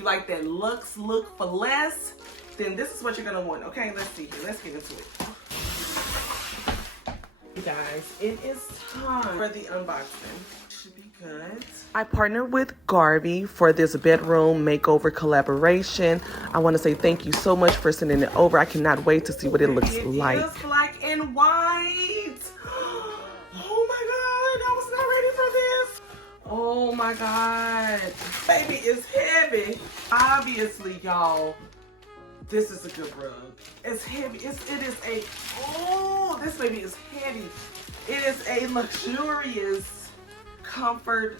you like that luxe look for less, then this is what you're gonna want. Okay, let's see here. Let's get into it. You guys, it is time for the unboxing. Should be good. I partnered with Garvee for this bedroom makeover collaboration. I want to say thank you so much for sending it over. I cannot wait to see what it looks like. It is black and white. Oh my God, I was not ready for this. Oh my God. Baby, it's heavy. Obviously, y'all, this is a good rug. It's heavy. This baby is heavy. It is a luxurious comfort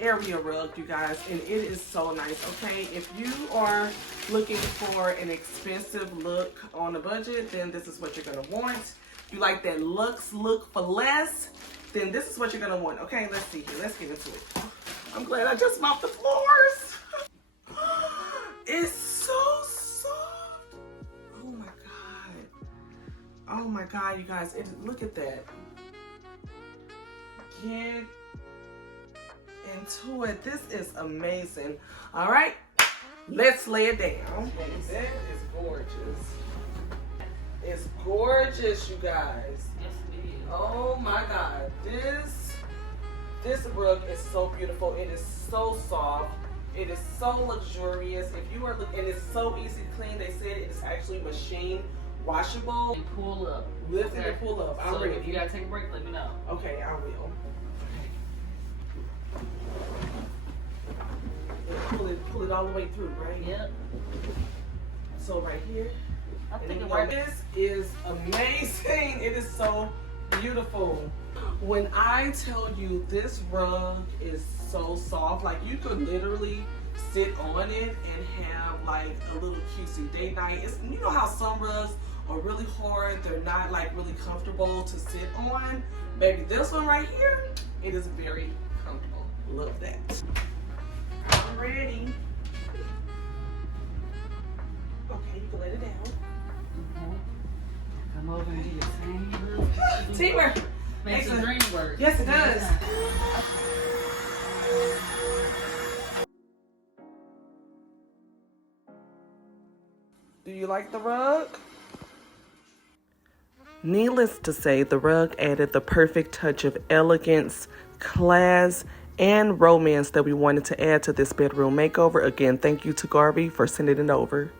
area rug, you guys, and it is so nice. Okay, if you are looking for an expensive look on a budget, then this is what you're gonna want. If you like that luxe look for less, then this is what you're gonna want. Okay, let's see here. Let's get into it. I'm glad I just mopped the floors. It's so soft. Oh my God. Oh my God, you guys, look at that. Get into it. This is amazing. All right, let's lay it down. That is gorgeous. It's gorgeous, you guys. Yes, it is. Oh my God, this rug is so beautiful. It is so soft. It is so luxurious. If you are looking, and it's so easy to clean. They said it is actually machine washable. And pull up. Lift it and pull up. I'm ready. If you gotta take a break, let me know. Okay, I will. Pull it all the way through, right? Yep. So right here. I think this is amazing. It is so beautiful. When I tell you this rug is so soft, like you could literally sit on it and have like a little cutesy date night. You know how some rugs are really hard, they're not like really comfortable to sit on. Baby, this one right here, it is very comfortable. Love that. I'm ready. Okay, you can let it down. Come over and do the same little Teamwork. makes the dream work. Yes, it does. Do you like the rug? Needless to say, the rug added the perfect touch of elegance, class, and romance that we wanted to add to this bedroom makeover. Again, thank you to Garvee for sending it over.